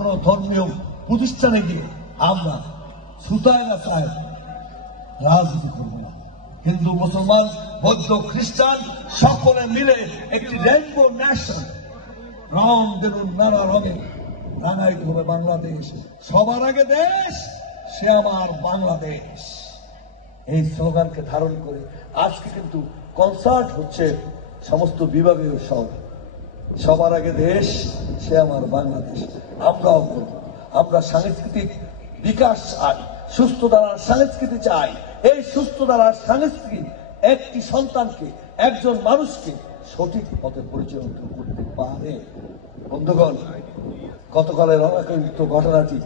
কোনো ধর্মীয় প্রতিষ্ঠানে গিয়ে আমরা সুতায় রাস্তায় রাজনীতি করবো না। হিন্দু, মুসলমান, বৌদ্ধ, খ্রিস্টান সকলে মিলে একটি রেইনবো নেশন, রং বেরুন নানা রঙে রাঙাইতে হবে বাংলাদেশ। সবার আগে দেশ, সে আমার বাংলাদেশ। এই স্লোগানকে ধারণ করে আজকে কিন্তু কনসার্ট হচ্ছে সমস্ত বিভাগীয় শহরে। সবার আগে দেশ, সে আমার বাংলাদেশ। আমরাও করব। আমরা সাংস্কৃতিক বিকাশ চাই, সুস্থ ধারার সংস্কৃতি চাই। এই সুস্থ ধারার সংস্কৃতি একটি সন্তানকে, একজন মানুষকে সঠিক পথে পরিচালিত করতে পারে। বন্ধুগণ, গতকালের অনাকাঙ্ক্ষিত ঘটনাটি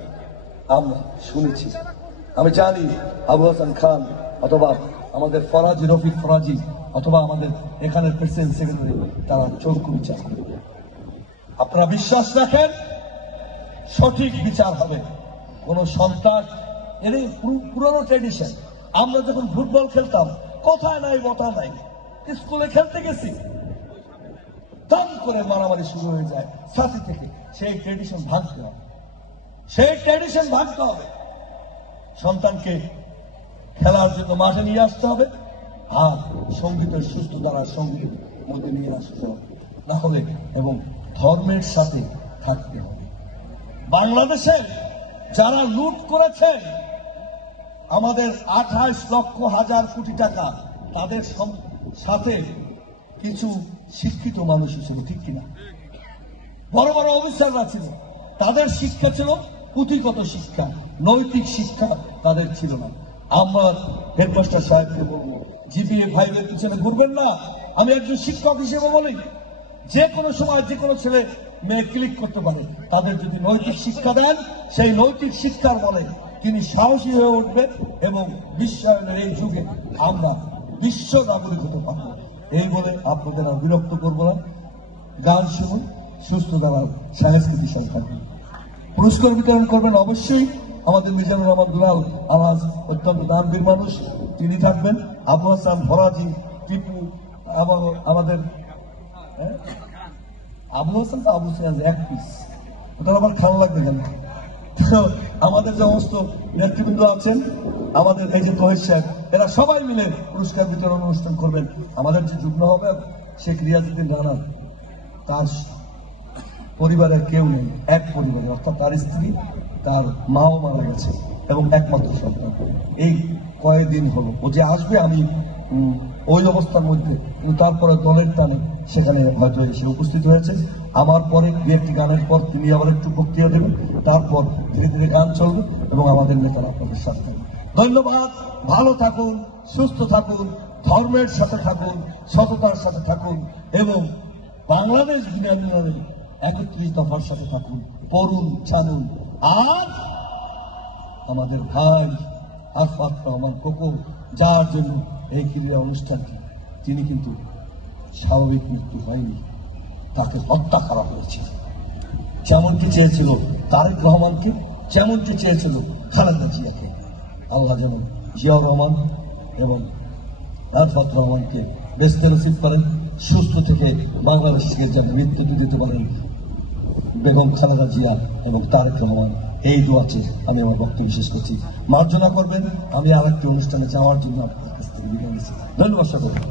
আমরা শুনেছি। আমি জানি আবু হাসান খান অথবা আমাদের ফরাজি, রফিক ফরাজি অথবা আমাদের এখানের প্রেসিডেন্ট সেক্রেটারি, তারা চক্ষু বিচার করবে। আপনারা বিশ্বাস রাখেন সঠিক বিচার হবে। কোন সন্ত্রাস, এর পুরনো ট্রেডিশন। আমরা যখন ফুটবল খেলতাম, কথায় নাই বটা নাই, স্কুলে খেলতে গেছি, দাম করে মারামারি শুরু হয়ে যায় সাথী থেকে। সেই ট্রেডিশন ভাঙতে হবে, সেই ট্রেডিশন ভাঙতে হবে। সন্তানকে খেলার জন্য মাঠে নিয়ে আসতে হবে, আর সঙ্গীতের সুস্থ ধারার সঙ্গীত মধ্যে নিয়ে আসতে হবে না হলে, এবং ধর্মের সাথে থাকতে হবে। বাংলাদেশে যারা লুট করেছে আমাদের 28 লক্ষ হাজার কোটি টাকা, তাদের সাথে কিছু শিক্ষিত মানুষ ছিল, ঠিক কিনা? বড় বড় অফিসাররা ছিল, তাদের শিক্ষা ছিল পুঁথিগত শিক্ষা, নৈতিক শিক্ষা তাদের ছিল না। আমরা হেডমাস্টার সাহেবকে বলবো, জিপিএ 5 এর পিছনে ঘুরবেন না। আমি একজন শিক্ষক হিসেবে বলি, যে কোনো সময় যে কোনো ছেলে মেয়ে ক্লিক করতে পারে। তাদের যদি নৈতিক শিক্ষা দেন, সেই নৈতিক শিক্ষার বলে তিনি সাহসী হয়ে উঠবেন এবং বিশ্বায়নের এই যুগে আমরা বিশ্ব নাগরিক হতে পারবো। এই বলে আপনাদের আর বিরক্ত করবো না। গান শুনুন, সুস্থ ধারার সাংস্কৃতিক সংখ্যা। পুরস্কার বিতরণ করবেন অবশ্যই আমাদের মিজানুর রহমান দুলাল আওয়াজ, অত্যন্ত দানবীর মানুষ, তিনি থাকবেন। আবু হাসান ফরাজি, টিপু এবং আমাদের আবু হাসান তো আবু সিরাজ এক পিস, ওটা আমার ভালো লাগবে কেন। আমাদের যে সমস্ত নেতৃবৃন্দ আছেন, আমাদের এই যে তহিদ সাহেব, এরা সবাই মিলে পুরস্কার বিতরণ অনুষ্ঠান করবেন। আমাদের যে যুগ্ম হবে শেখ রিয়াজউদ্দিন রানা, তার পরিবারের কেউ নেই, এক পরিবারে, অর্থাৎ তার স্ত্রী, তার মাও মারা গেছে এবং একমাত্র সন্তান। এই কয়েকদিন হলো ও যে আসবে, আমি ওই অবস্থার মধ্যে, কিন্তু তারপরে দলের টানে সেখানে হয়তো এসে উপস্থিত হয়েছে। আমার পরে একটি গানের পর তিনি আবার একটু বক্তৃতা দেবেন, তারপর ধীরে ধীরে গান চলবে এবং আমাদের নেতারা আপনাদের সাথে। ধন্যবাদ। ভালো থাকুন, সুস্থ থাকুন, ধর্মের সাথে থাকুন, সততার সাথে থাকুন এবং বাংলাদেশ বিনিয়োগের 31 দফার সাথে থাকুন, পড়ুন, জানুন। আর আমাদের ভাই আরফাত রহমান কোকো, যার জন্য এই ক্রীড়া অনুষ্ঠানটি, তিনি কিন্তু স্বাভাবিক মৃত্যু হয়নি, তাকে হত্যা করা হয়েছে। যেমনটি চেয়েছিল তারেক রহমানকে, যেমনটি চেয়েছিল খালেদা জিয়াকে। আল্লাহ যেন জিয়াউর রহমান এবং আরফাত রহমানকে বেহেশতে নসিব করেন, সুস্থ থেকে বাংলাদেশকে যেন মৃত্যু দিতে পারেন বেগম খালেদা জিয়া এবং তারেক রহমান। এই দোয়াতে আমি আমার বক্তব্য শেষ করছি। মার্জনা করবেন। আমি আর একটি অনুষ্ঠানে যাওয়ার জন্য আপনার কাছ থেকে বিদায় নিচ্ছি। ধন্যবাদ সকলকে।